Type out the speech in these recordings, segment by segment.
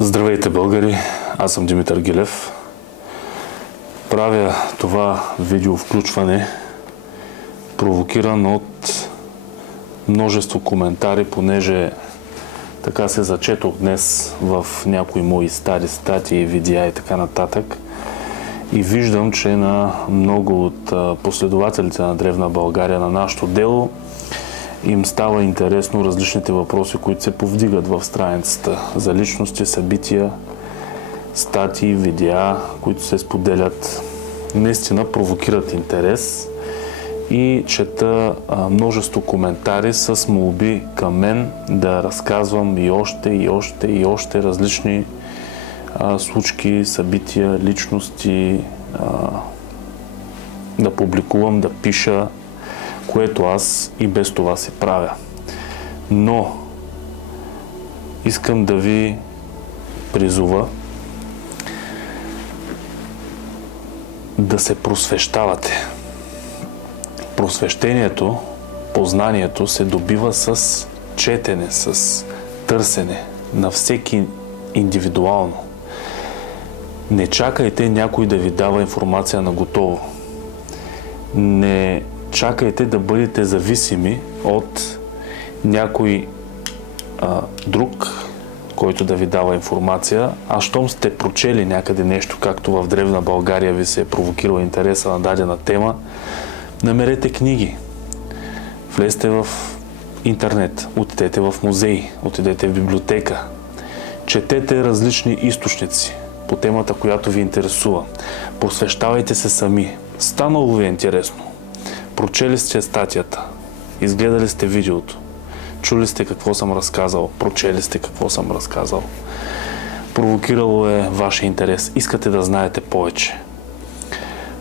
Здравейте, българи! Аз съм Димитър Гилев. Правя това видео включване провокиран от множество коментари, понеже така се зачетох днес в някои мои стари статии, видеа и така нататък. И виждам, че на много от последователите на Древна България, на нашето дело, им става интересно различните въпроси, които се повдигат в страницата за личности, събития, статии, видеа, които се споделят. Наистина провокират интерес и чета множество коментари с молби към мен да разказвам и още различни случки, събития, личности, да публикувам, да пиша, което аз и без това си правя. Но искам да ви призова да се просвещавате. Просвещението, познанието се добива с четене, с търсене на всеки индивидуално. Не чакайте някой да ви дава информация на готово. Не чакайте да бъдете зависими от някой друг, който да ви дава информация, а щом сте прочели някъде нещо, както в Древна България ви се е провокирал интереса на дадена тема, намерете книги, влезте в интернет, отидете в музей, отидете в библиотека, четете различни източници по темата, която ви интересува. Просвещавайте се сами. Станало ви е интересно. Прочели сте статията, изгледали сте видеото, чули сте какво съм разказал, прочели сте какво съм разказал. Провокирало е вашия интерес, искате да знаете повече.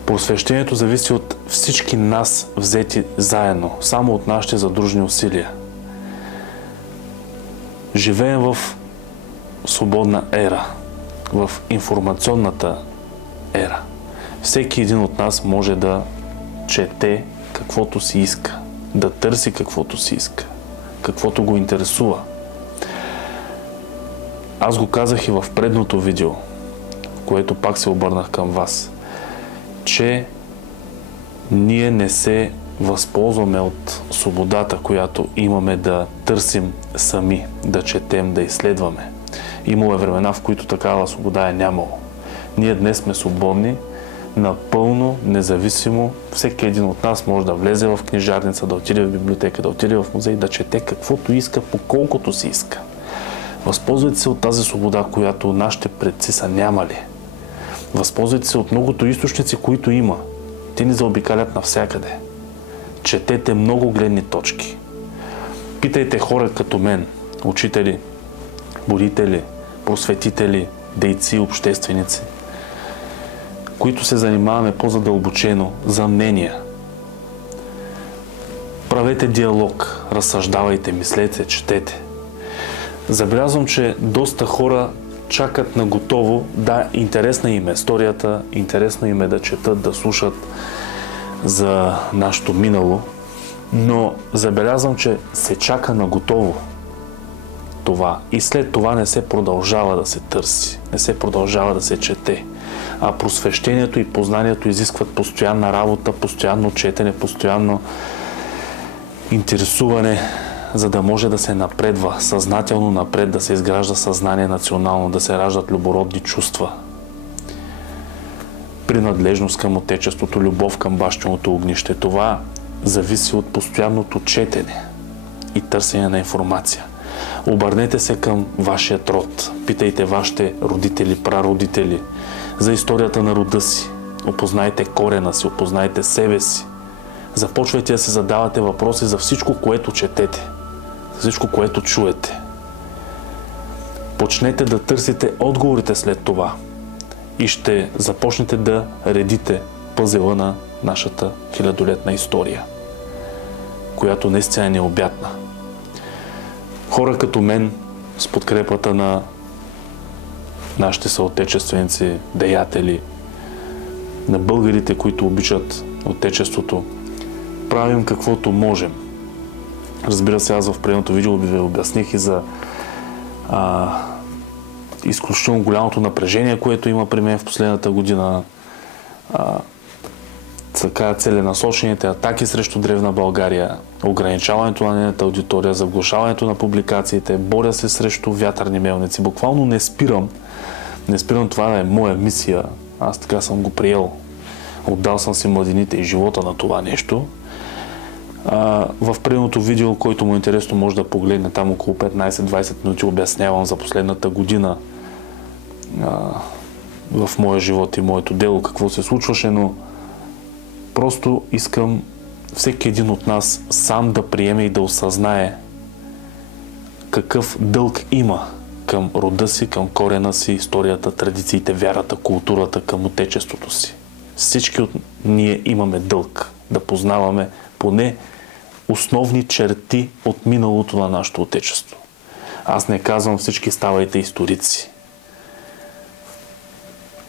Просвещението зависи от всички нас взети заедно, само от нашите задружни усилия. Живеем в свободна ера, в информационната ера. Всеки един от нас може да чете каквото си иска, да търси каквото си иска, каквото го интересува. Аз го казах и в предното видео, което пак се обърнах към вас, че ние не се възползваме от свободата, която имаме да търсим сами, да четем, да изследваме. Имало е времена, в които такава свобода е нямало. Ние днес сме свободни, напълно, независимо, всеки един от нас може да влезе в книжарница, да отиде в библиотека, да отиде в музей, да чете каквото иска, по колкото си иска. Възползвайте се от тази свобода, която нашите предци са нямали. Възползвайте се от многото източници, които има. Те ни заобикалят навсякъде. Четете много гледни точки. Питайте хора като мен, учители, будители, просветители, дейци, общественици, които се занимаваме по-задълбочено за мнения. Правете диалог, разсъждавайте, мислете, четете. Забелязвам, че доста хора чакат на готово. Да, интересна им е историята, интересно им е да четат, да слушат за нашето минало, но забелязвам, че се чака на готово това и след това не се продължава да се търси, не се продължава да се чете. А просвещението и познанието изискват постоянна работа, постоянно четене, постоянно интересуване, за да може да се напредва, съзнателно напред, да се изгражда съзнание национално, да се раждат любородни чувства. Принадлежност към отечеството, любов към бащиното огнище. Това зависи от постоянното четене и търсене на информация. Обърнете се към вашия род. Питайте вашите родители, прародители за историята на рода си. Опознайте корена си, опознайте себе си. Започвайте да се задавате въпроси за всичко, което четете, за всичко, което чуете. Почнете да търсите отговорите след това и ще започнете да редите пъзела на нашата хилядолетна история, която наистина е необятна. Хора като мен, с подкрепата на нашите съотечественици, деятели, на българите, които обичат отечеството, правим каквото можем. Разбира се, аз в предното видео ви обясних и за изключително голямото напрежение, което има при мен в последната година, така целенасочените атаки срещу древна България, ограничаването на нейната аудитория, заглушаването на публикациите, боря се срещу вятърни мелници. Буквално не спирам, това да е моя мисия. Аз така съм го приел. Отдал съм си младините и живота на това нещо. В предното видео, който му е интересно, може да погледне, там около 15-20 минути обяснявам за последната година в моя живот и моето дело, какво се случваше, но просто искам всеки един от нас сам да приеме и да осъзнае какъв дълг има към рода си, към корена си, историята, традициите, вярата, културата, към отечеството си. Всички от ние имаме дълг да познаваме поне основни черти от миналото на нашето отечество. Аз не казвам всички ставайте историци,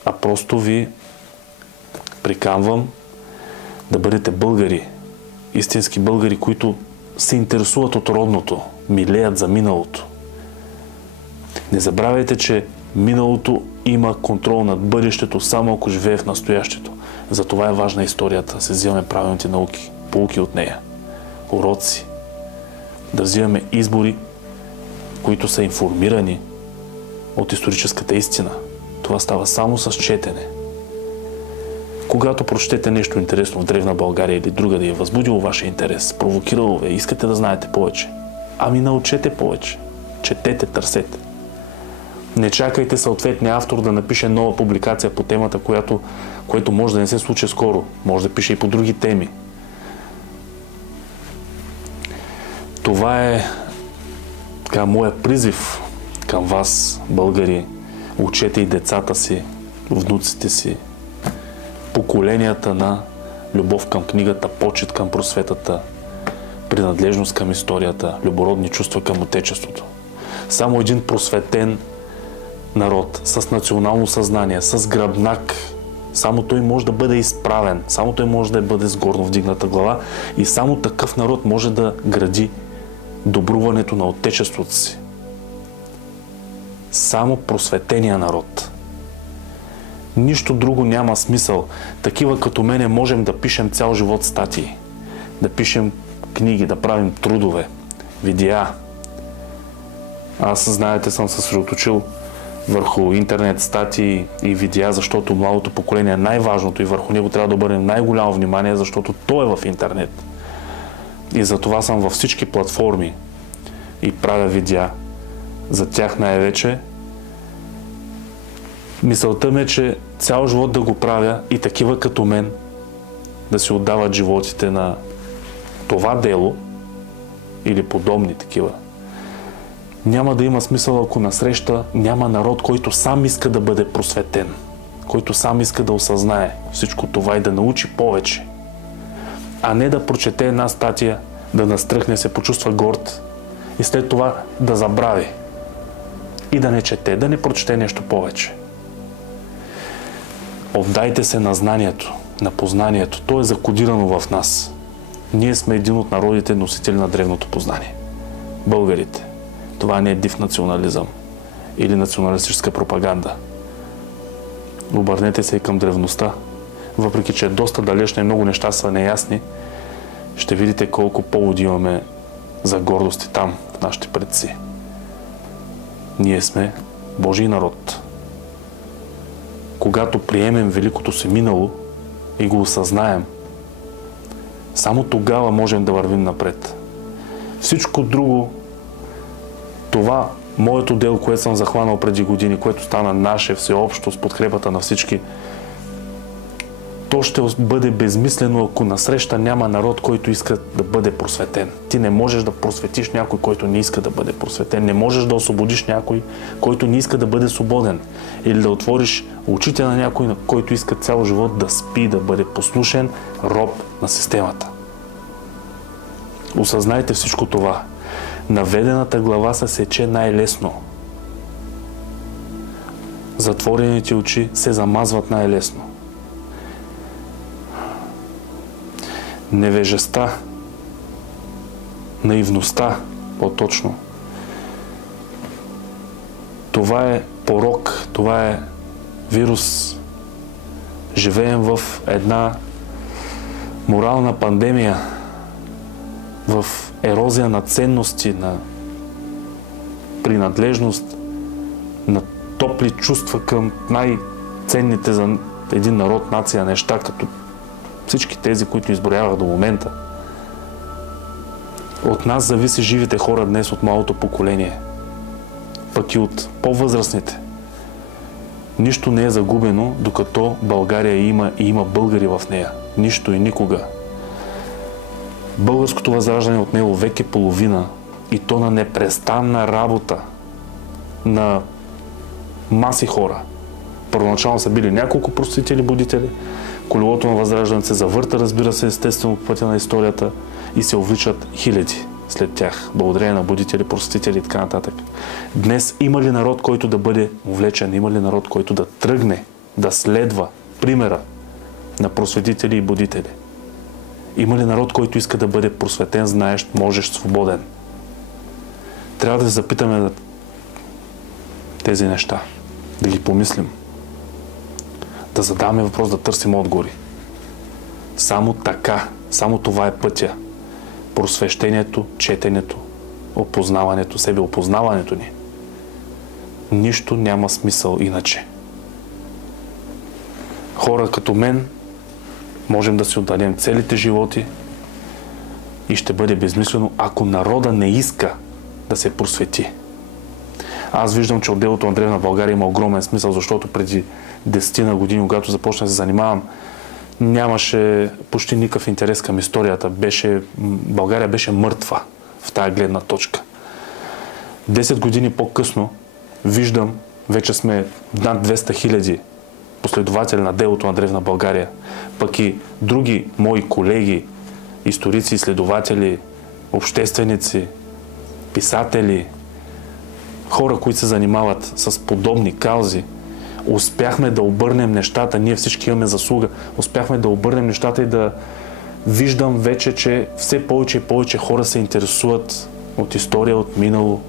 а просто ви приканвам да бъдете българи, истински българи, които се интересуват от родното, милеят за миналото. Не забравяйте, че миналото има контрол над бъдещето, само ако живее в настоящето. Затова е важна историята, да се взимаме правилните науки, поуки от нея, уроци, да взимаме избори, които са информирани от историческата истина. Това става само с четене. Когато прочетете нещо интересно в древна България или друга да е възбудило вашия интерес, провокирало ви, искате да знаете повече, ами научете повече. Четете, търсете. Не чакайте съответния автор да напише нова публикация по темата, което може да не се случи скоро. Може да пише и по други теми. Това е моя призив към вас, българи. Учете и децата си, внуците си, поколенията на любов към книгата, почет към просветата, принадлежност към историята, любородни чувства към отечеството. Само един просветен народ с национално съзнание, с гръбнак, само той може да бъде изправен, само той може да бъде с горно вдигната глава и само такъв народ може да гради добруването на отечеството си. Само просветения народ. Нищо друго няма смисъл. Такива като мене можем да пишем цял живот статии, да пишем книги, да правим трудове, видеа. Аз, знаете, съм съсредоточил върху интернет статии и видеа, защото младото поколение е най-важното и върху него трябва да обърнем най-голямо внимание, защото то е в интернет. И затова съм във всички платформи и правя видеа. За тях най-вече. Мисълта ми е, че цял живот да го правя и такива като мен да си отдават животите на това дело или подобни такива. Няма да има смисъл, ако насреща няма народ, който сам иска да бъде просветен, който сам иска да осъзнае всичко това и да научи повече, а не да прочете една статия, да настръхне, се почувства горд и след това да забрави и да не чете, да не прочете нещо повече. Отдайте се на знанието, на познанието. То е закодирано в нас. Ние сме един от народите, носители на древното познание. Българите. Това не е див национализъм или националистическа пропаганда. Обърнете се и към древността. Въпреки че е доста далечна и много неща са неясни, ще видите колко поводи имаме за гордости там, в нашите предци. Ние сме Божий народ. Когато приемем великото си минало и го осъзнаем, само тогава можем да вървим напред. Всичко друго, това моето дело, което съм захванал преди години, което стана наше всеобщо с подкрепата на всички, то ще бъде безмислено, ако насреща няма народ, който иска да бъде просветен. Ти не можеш да просветиш някой, който не иска да бъде просветен. Не можеш да освободиш някой, който не иска да бъде свободен. Или да отвориш очите на някой, който иска цял живот да спи, да бъде послушен роб на системата. Осъзнайте всичко това. Наведената глава се сече най-лесно. Затворените очи се замазват най-лесно. Невежестта, наивността, по-точно. Това е порок, това е вирус. Живеем в една морална пандемия, в ерозия на ценности, на принадлежност, на топли чувства към най-ценните за един народ, нация, неща, като всички тези, които изброявах до момента. От нас зависи живите хора днес, от малото поколение, пък и от по-възрастните. Нищо не е загубено, докато България има българи в нея. Нищо и никога. Българското възраждане от него век и половина, и то на непрестанна работа на маси хора. Първоначално са били няколко просветители, будители. Колелото на възраждането се завърта, разбира се, естествено по пътя на историята и се увличат хиляди след тях, благодарение на будители, просветители и така нататък. Днес има ли народ, който да бъде увлечен? Има ли народ, който да тръгне, да следва примера на просветители и будители? Има ли народ, който иска да бъде просветен, знаещ, можещ, свободен? Трябва да се запитаме на тези неща, да ги помислим, да задаваме въпрос, да търсим отговори. Само така, само това е пътя. Просвещението, четенето, опознаването, себеопознаването ни. Нищо няма смисъл иначе. Хора като мен можем да си отдадем целите животи и ще бъде безмислено, ако народа не иска да се просвети. Аз виждам, че от делото на древна България има огромен смисъл, защото преди 10 години, когато започнах да се занимавам, нямаше почти никакъв интерес към историята. България беше мъртва в тая гледна точка. 10 години по-късно виждам, вече сме над 200 хиляди последователи на делото на древна България. Пък и други мои колеги, историци, изследователи, общественици, писатели, хора, които се занимават с подобни каузи, успяхме да обърнем нещата, ние всички имаме заслуга, успяхме да обърнем нещата и да виждам вече, че все повече и повече хора се интересуват от история, от минало,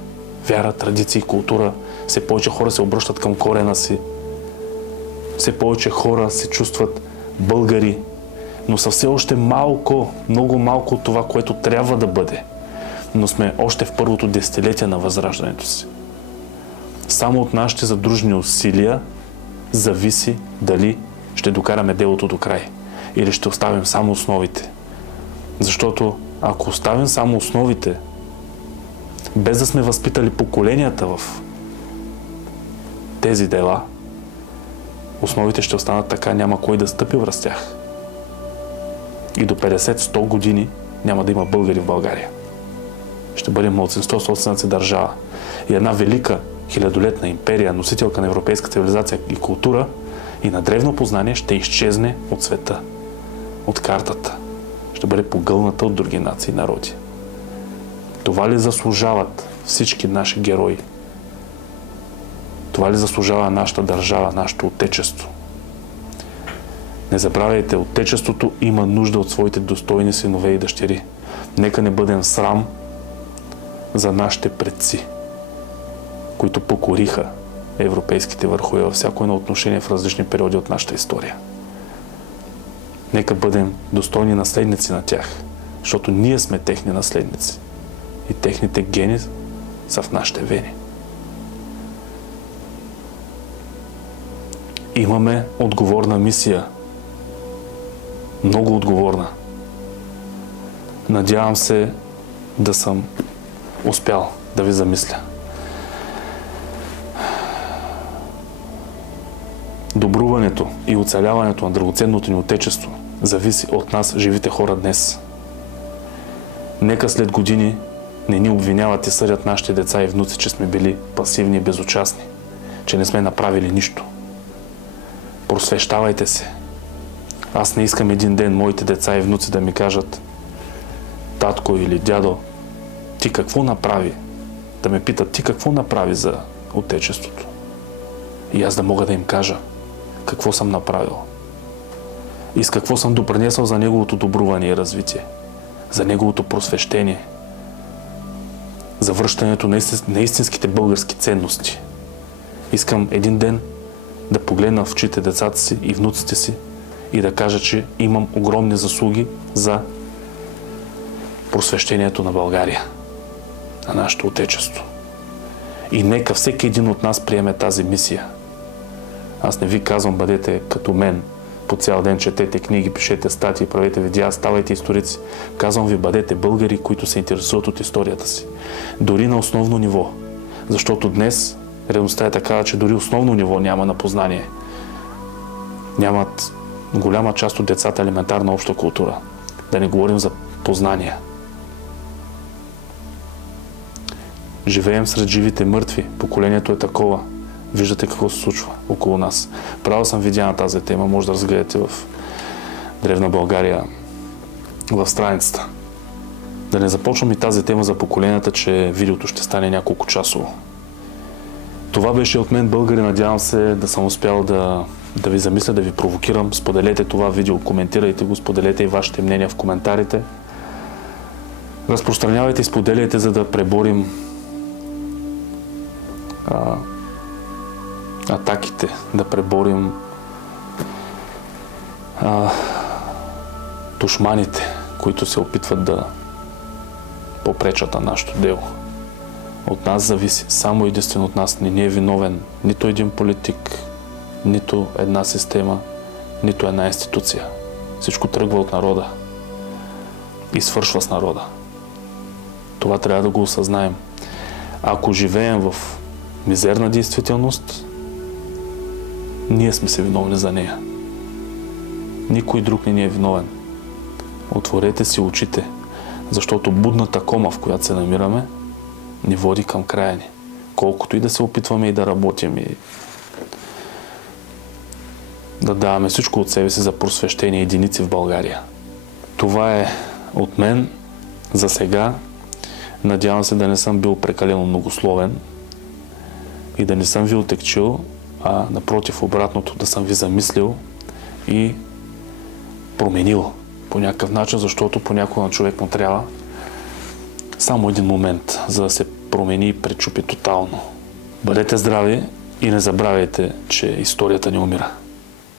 вяра, традиции, култура. Все повече хора се обръщат към корена си. Все повече хора се чувстват българи, но са все още малко, много малко от това, което трябва да бъде. Но сме още в първото десетилетие на възраждането си. Само от нашите задружни усилия зависи дали ще докараме делото до край или ще оставим само основите. Защото ако оставим само основите, без да сме възпитали поколенията в тези дела, основите ще останат така, няма кой да стъпи връз тях. И до 50-100 години няма да има българи в България. Ще бъде малцинство, собствената си държава. И една велика хилядолетна империя, носителка на европейска цивилизация и култура и на древно познание ще изчезне от света, от картата. Ще бъде погълната от други нации и народи. Това ли заслужават всички наши герои? Това ли заслужава нашата държава, нашето отечество? Не забравяйте, отечеството има нужда от своите достойни синове и дъщери. Нека не бъдем срам за нашите предци, които покориха европейските върхове във всяко едно отношение в различни периоди от нашата история. Нека бъдем достойни наследници на тях, защото ние сме техни наследници и техните гени са в нашите вени. Имаме отговорна мисия. Много отговорна. Надявам се да съм успял да ви замисля. Добруването и оцеляването на драгоценното ни отечество зависи от нас, живите хора днес. Нека след години не ни обвиняват и съдят нашите деца и внуци, че сме били пасивни и безучастни, че не сме направили нищо. Просвещавайте се. Аз не искам един ден моите деца и внуци да ми кажат: татко или дядо, ти какво направи? Да ме питат: ти какво направи за отечеството? И аз да мога да им кажа какво съм направил и с какво съм допринесъл за неговото добруване и развитие, за неговото просвещение, за връщането на истинските български ценности. Искам един ден да погледна в очите децата си и внуците си и да кажа, че имам огромни заслуги за просвещението на България, на нашето Отечество. И нека всеки един от нас приеме тази мисия. Аз не ви казвам, бъдете като мен, по цял ден четете книги, пишете статии, правете видеа, ставайте историци. Казвам ви, бъдете българи, които се интересуват от историята си. Дори на основно ниво. Защото днес реалността е такава, че дори основно ниво няма на познание. Нямат голяма част от децата елементарна обща култура. Да не говорим за познания. Живеем сред живите мъртви. Поколението е такова. Виждате какво се случва около нас. Правил съм видеа на тази тема. Може да разгледате в Древна България в страницата. Да не започвам и тази тема за поколенията, че видеото ще стане няколко часово. Това беше от мен, българи. Надявам се да съм успял да ви замисля, да ви провокирам. Споделете това видео, коментирайте го, споделете и вашите мнения в коментарите. Разпространявайте и споделяйте, за да преборим атаките, да преборим душманите, които се опитват да попречат на нашето дело. От нас зависи, само единствено от нас. Не е виновен нито един политик, нито една система, нито една институция. Всичко тръгва от народа и свършва с народа. Това трябва да го осъзнаем. Ако живеем в мизерна действителност, ние сме се виновни за нея. Никой друг не ни е виновен. Отворете си очите, защото будната кома, в която се намираме, ни води към края ни. Колкото и да се опитваме и да работим и да даваме всичко от себе си за просвещение единици в България. Това е от мен за сега. Надявам се да не съм бил прекалено многословен и да не съм ви отекчил, а напротив, обратното, да съм ви замислил и променил по някакъв начин, защото понякога на човек му трябва само един момент, за да се промени и пречупи тотално. Бъдете здрави и не забравяйте, че историята не умира.